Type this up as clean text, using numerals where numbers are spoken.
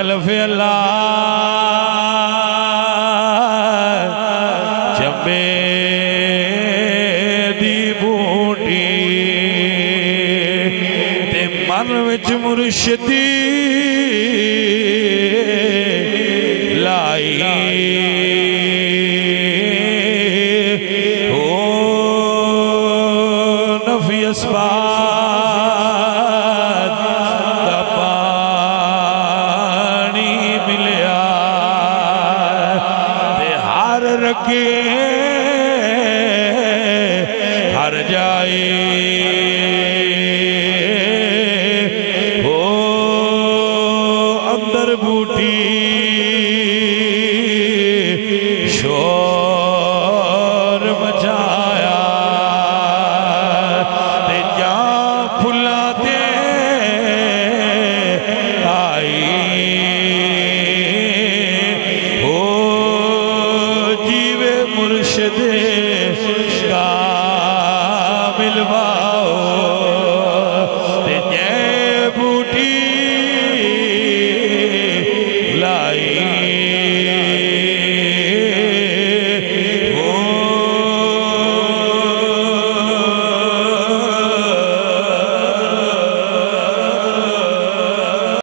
अल्फ अल्लाह चंबे दी बूटी ते मन विच मुर्शिदी लाई ओ नफी अस्बात दा पानी मिलिया ते हर रखे हर जाए अंदर बूटी